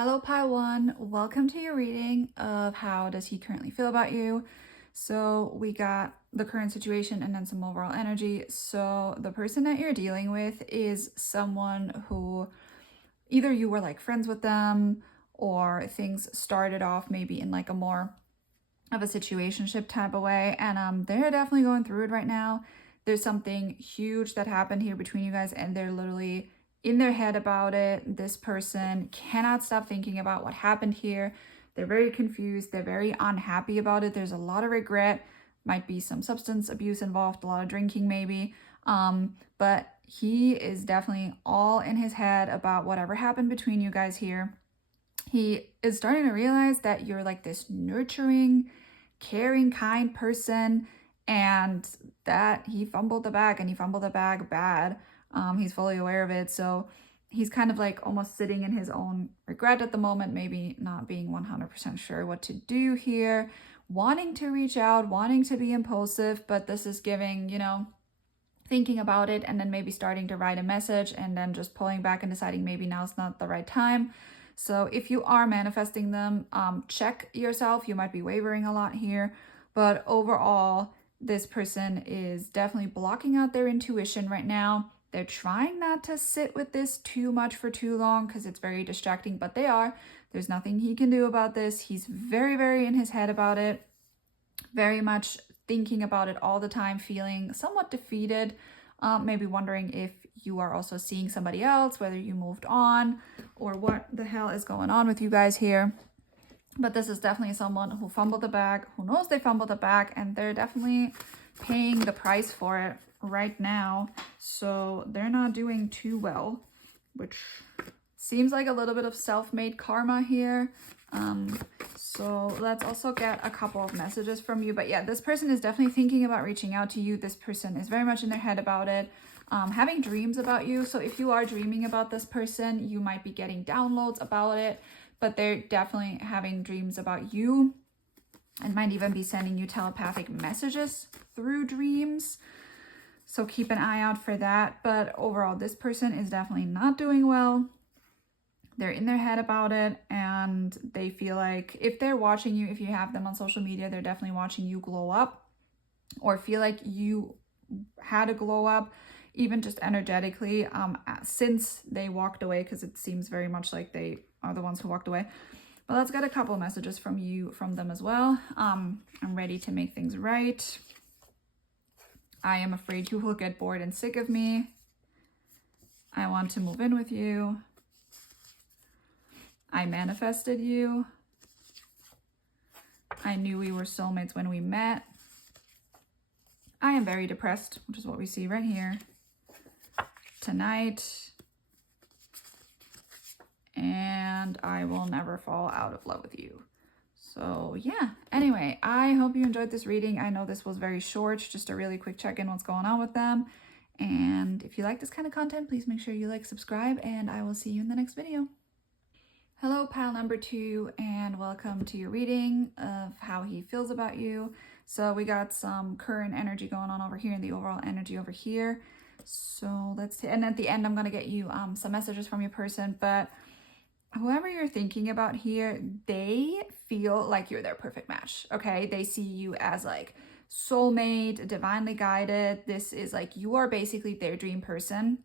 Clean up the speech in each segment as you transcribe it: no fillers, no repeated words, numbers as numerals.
Hello, Pile 1. Welcome to your reading of how does he currently feel about you. So we got the current situation and then some overall energy. So the person that you're dealing with is someone who either you were like friends with them or things started off maybe in like a more of a situationship type of way. And they're definitely going through it right now. There's something huge that happened here between you guys and they're literally in their head about it. This person cannot stop thinking about what happened here. They're very confused. They're very unhappy about it. There's a lot of regret. Might be some substance abuse involved, a lot of drinking maybe. But he is definitely all in his head about whatever happened between you guys here. He is starting to realize that you're like this nurturing, caring, kind person, and that he fumbled the bag and he fumbled the bag bad. He's fully aware of it. So he's kind of like almost sitting in his own regret at the moment, maybe not being 100% sure what to do here, wanting to reach out, wanting to be impulsive, but this is giving, thinking about it and then maybe starting to write a message and then just pulling back and deciding maybe now's not the right time. So if you are manifesting them, check yourself. You might be wavering a lot here, but overall, this person is definitely blocking out their intuition right now. They're trying not to sit with this too much for too long because it's very distracting, but they are. There's nothing he can do about this. He's very, very in his head about it, very much thinking about it all the time, feeling somewhat defeated, maybe wondering if you are also seeing somebody else, whether you moved on or what the hell is going on with you guys here. But this is definitely someone who fumbled the bag, who knows they fumbled the bag, and they're definitely paying the price for it right now. So they're not doing too well, which seems like a little bit of self-made karma here. So let's also get a couple of messages from you. But yeah, this person is definitely thinking about reaching out to you. This person is very much in their head about it, having dreams about you. So if you are dreaming about this person, you might be getting downloads about it, but they're definitely having dreams about you and might even be sending you telepathic messages through dreams. So keep an eye out for that. But overall, this person is definitely not doing well. They're in their head about it and they feel like if they're watching you, if you have them on social media, they're definitely watching you glow up or feel like you had a glow up, even just energetically, since they walked away, because it seems very much like they are the ones who walked away. But let's get a couple of messages from them as well. I'm ready to make things right. I am afraid you will get bored and sick of me. I want to move in with you. I manifested you. I knew we were soulmates when we met. I am very depressed, which is what we see right here. Tonight. And I will never fall out of love with you. So yeah, anyway, I hope you enjoyed this reading. I know this was very short, just a really quick check-in what's going on with them. And if you like this kind of content, please make sure you like, subscribe, and I will see you in the next video. Hello, pile number 2, and welcome to your reading of how he feels about you. So we got some current energy going on over here and the overall energy over here. So and at the end, I'm going to get you some messages from your person, but whoever you're thinking about here, they feel like you're their perfect match, okay? They see you as like soulmate, divinely guided. This is like, you are basically their dream person.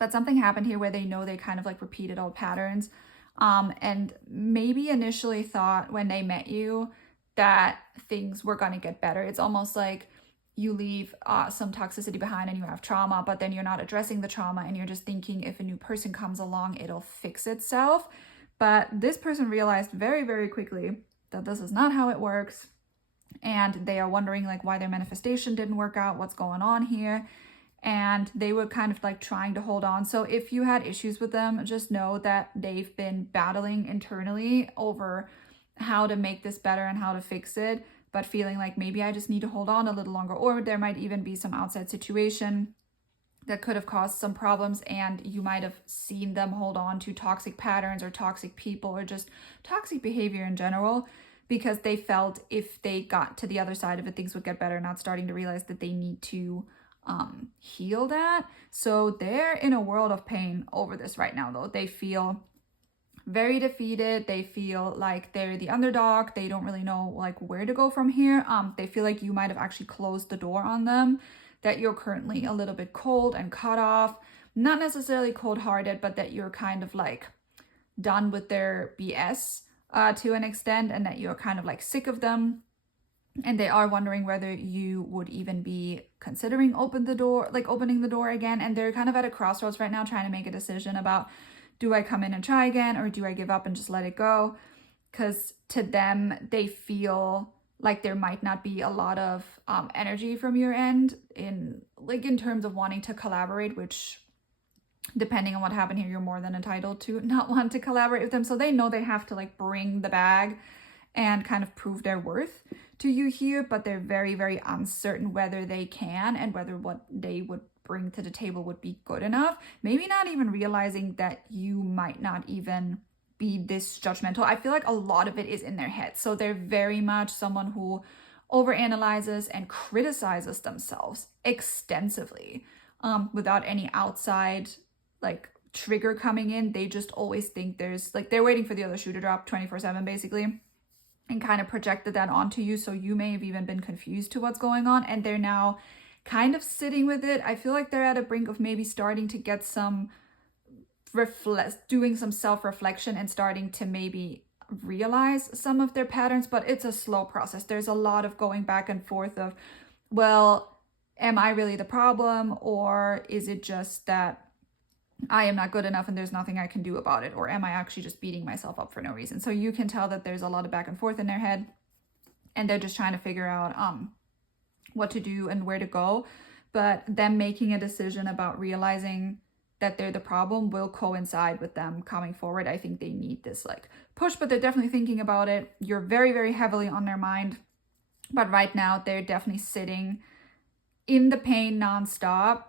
But something happened here where they know they kind of like repeated old patterns. And maybe initially thought when they met you that things were going to get better. It's almost like you leave some toxicity behind and you have trauma, but then you're not addressing the trauma and you're just thinking if a new person comes along, it'll fix itself. But this person realized very, very quickly that this is not how it works. And they are wondering like why their manifestation didn't work out, what's going on here. And they were kind of like trying to hold on. So if you had issues with them, just know that they've been battling internally over how to make this better and how to fix it, but feeling like maybe I just need to hold on a little longer, or there might even be some outside situation that could have caused some problems and you might have seen them hold on to toxic patterns or toxic people or just toxic behavior in general, because they felt if they got to the other side of it, things would get better, not starting to realize that they need to heal that. So they're in a world of pain over this right now, though. They feel very defeated. They feel like they're the underdog. They don't really know like where to go from here. They feel like you might have actually closed the door on them, that you're currently a little bit cold and cut off, not necessarily cold-hearted, but that you're kind of like done with their BS to an extent, and that you're kind of like sick of them. And they are wondering whether you would even be considering opening the door again. And they're kind of at a crossroads right now, trying to make a decision about, do I come in and try again, or do I give up and just let it go? Because to them, they feel like there might not be a lot of energy from your end in terms of wanting to collaborate, which, depending on what happened here, you're more than entitled to not want to collaborate with them. So they know they have to like bring the bag and kind of prove their worth to you here, but they're very, very uncertain whether they can, and whether what they would bring to the table would be good enough. Maybe not even realizing that you might not even be this judgmental. I feel like a lot of it is in their head. So they're very much someone who overanalyzes and criticizes themselves extensively without any outside like trigger coming in. They just always think there's like, they're waiting for the other shoe to drop 24/7 basically, and kind of projected that onto you. So you may have even been confused to what's going on, and they're now kind of sitting with it. I feel like they're at a brink of maybe starting to get some doing some self-reflection and starting to maybe realize some of their patterns, but it's a slow process. There's a lot of going back and forth of, well, am I really the problem, or is it just that I am not good enough and there's nothing I can do about it, or am I actually just beating myself up for no reason? So you can tell that there's a lot of back and forth in their head, and they're just trying to figure out what to do and where to go. But them making a decision about realizing that they're the problem will coincide with them coming forward. I think they need this like push, but they're definitely thinking about it. You're very, very heavily on their mind, but right now they're definitely sitting in the pain nonstop.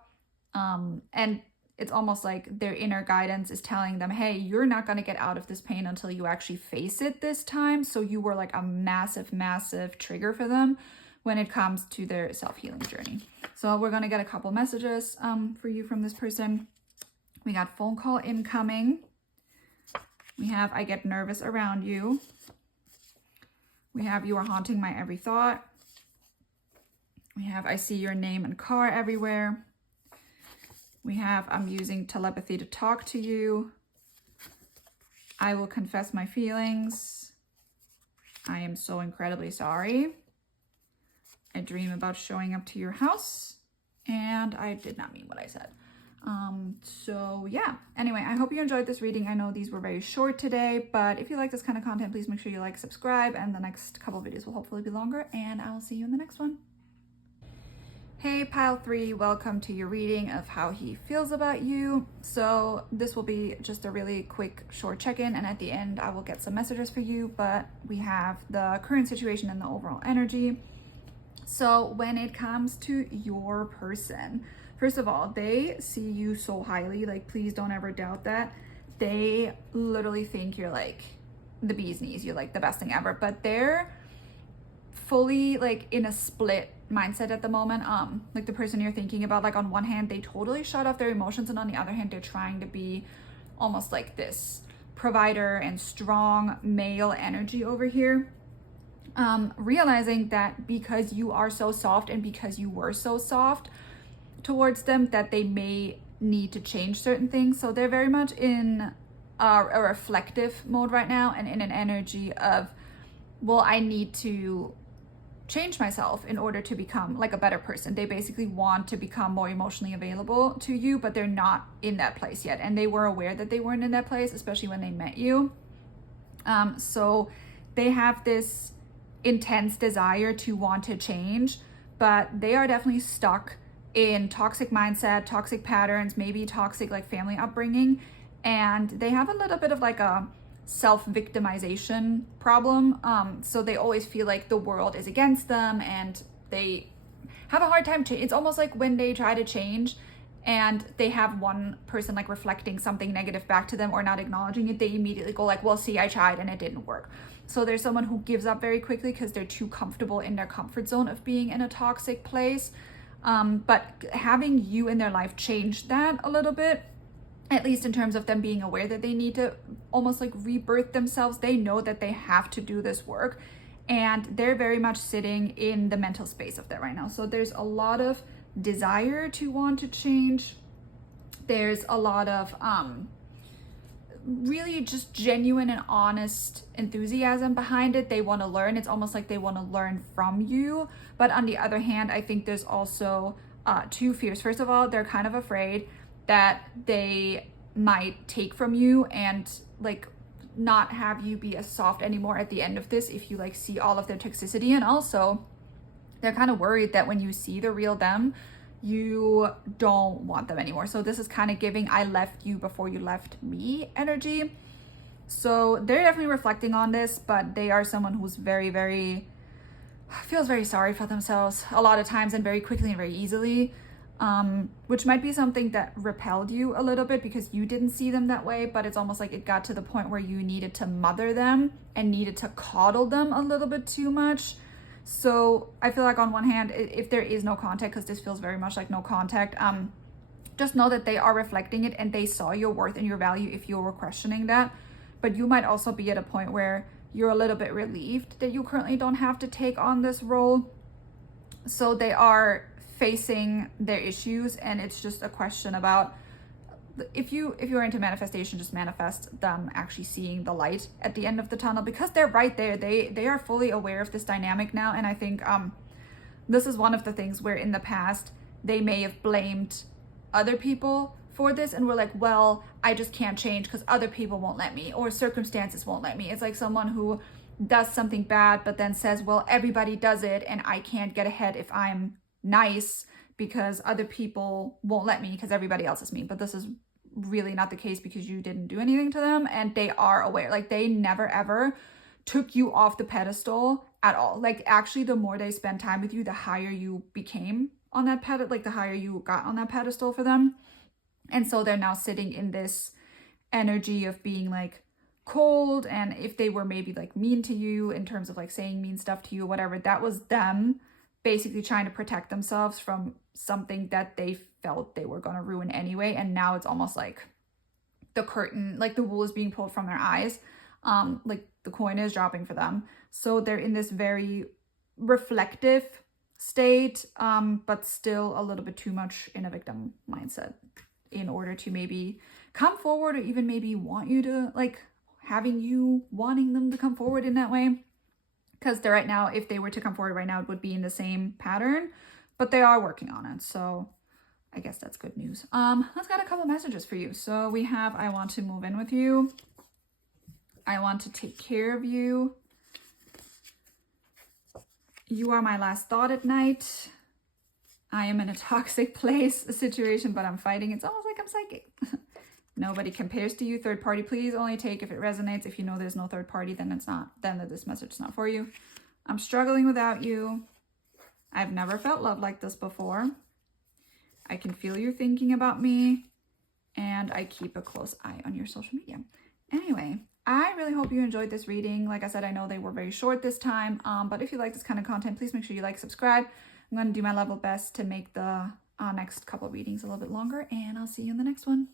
And it's almost like their inner guidance is telling them, hey, you're not going to get out of this pain until you actually face it this time. So you were like a massive, massive trigger for them when it comes to their self-healing journey. So we're going to get a couple messages for you from this person. We got phone call incoming. We have, I get nervous around you. We have, you are haunting my every thought. We have, I see your name and car everywhere. We have, I'm using telepathy to talk to you. I will confess my feelings. I am so incredibly sorry. I dream about showing up to your house, and I did not mean what I said. So yeah, anyway, I hope you enjoyed this reading. I know these were very short today, but if you like this kind of content, please make sure you like, subscribe, and the next couple videos will hopefully be longer, and I will see you in the next one. Hey pile 3, welcome to your reading of how he feels about you. So this will be just a really quick short check-in, and at the end I will get some messages for you, but we have the current situation and the overall energy. So when it comes to your person, first of all, they see you so highly, like please don't ever doubt that. They literally think you're like the bee's knees, you're like the best thing ever, but they're fully like in a split mindset at the moment. Like the person you're thinking about, like on one hand they totally shut off their emotions, and on the other hand they're trying to be almost like this provider and strong male energy over here. Realizing that because you are so soft and because you were so soft towards them, that they may need to change certain things. So they're very much in a reflective mode right now, and in an energy of, well, I need to change myself in order to become like a better person. They basically want to become more emotionally available to you, but they're not in that place yet. And they were aware that they weren't in that place, especially when they met you. So they have this intense desire to want to change, but they are definitely stuck in toxic mindset, toxic patterns, maybe toxic like family upbringing. And they have a little bit of like a self-victimization problem. So they always feel like the world is against them, and they have a hard time it's almost like when they try to change and they have one person like reflecting something negative back to them or not acknowledging it, they immediately go like, well, see, I tried and it didn't work. So there's someone who gives up very quickly because they're too comfortable in their comfort zone of being in a toxic place. But having you in their life changed that a little bit. at least in terms of them being aware that they need to almost like rebirth themselves. They know that they have to do this work, and they're very much sitting in the mental space of that right now. So there's a lot of desire to want to change. There's a lot of really just genuine and honest enthusiasm behind it. They want to learn. It's almost like they want to learn from you. But on the other hand, I think there's also two fears. First of all, they're kind of afraid that they might take from you and like not have you be as soft anymore at the end of this if you like see all of their toxicity. And also they're kind of worried that when you see the real them, you don't want them anymore. So this is kind of giving I left you before you left me energy. So they're definitely reflecting on this, but they are someone who's very feels very sorry for themselves a lot of times and very quickly and very easily, which might be something that repelled you a little bit because you didn't see them that way. But it's almost like it got to the point where you needed to mother them and needed to coddle them a little bit too much. So I feel like on one hand, if there is no contact, because this feels very much like no contact, just know that they are reflecting it and they saw your worth and your value if you were questioning that. But you might also be at a point where you're a little bit relieved that you currently don't have to take on this role. So they are facing their issues, and it's just a question about if you're into manifestation, just manifest them actually seeing the light at the end of the tunnel, because they're right there. They are fully aware of this dynamic now. And I think this is one of the things where in the past they may have blamed other people for this and were like, well, I just can't change because other people won't let me, or circumstances won't let me. It's like someone who does something bad but then says, well, everybody does it and I can't get ahead if I'm nice because other people won't let me because everybody else is mean. But this is really not the case because you didn't do anything to them, and they are aware. Like they never ever took you off the pedestal at all. Like actually the more they spend time with you, the higher you became on that pedestal, like the higher you got on that pedestal for them. And so they're now sitting in this energy of being like cold, and if they were maybe like mean to you in terms of like saying mean stuff to you, whatever, that was them basically trying to protect themselves from something that they felt they were going to ruin anyway. And now it's almost like the curtain, like the wool is being pulled from their eyes, like the coin is dropping for them. So they're in this very reflective state, but still a little bit too much in a victim mindset in order to maybe come forward, or even maybe want you to like having you wanting them to come forward in that way. Because they're right now, if they were to come forward right now, it would be in the same pattern, but they are working on it. So I guess that's good news. Let's got a couple messages for you. So we have, I want to move in with you. I want to take care of you. You are my last thought at night. I am in a toxic place, a situation, but I'm fighting. It's almost like I'm psychic. Nobody compares to you. Third party, please only take if it resonates. If you know there's no third party, then it's not, then this message is not for you. I'm struggling without you. I've never felt love like this before. I can feel you thinking about me, and I keep a close eye on your social media. Anyway, I really hope you enjoyed this reading. Like I said, I know they were very short this time, but if you like this kind of content, please make sure you like, subscribe. I'm going to do my level best to make the next couple readings a little bit longer, and I'll see you in the next one.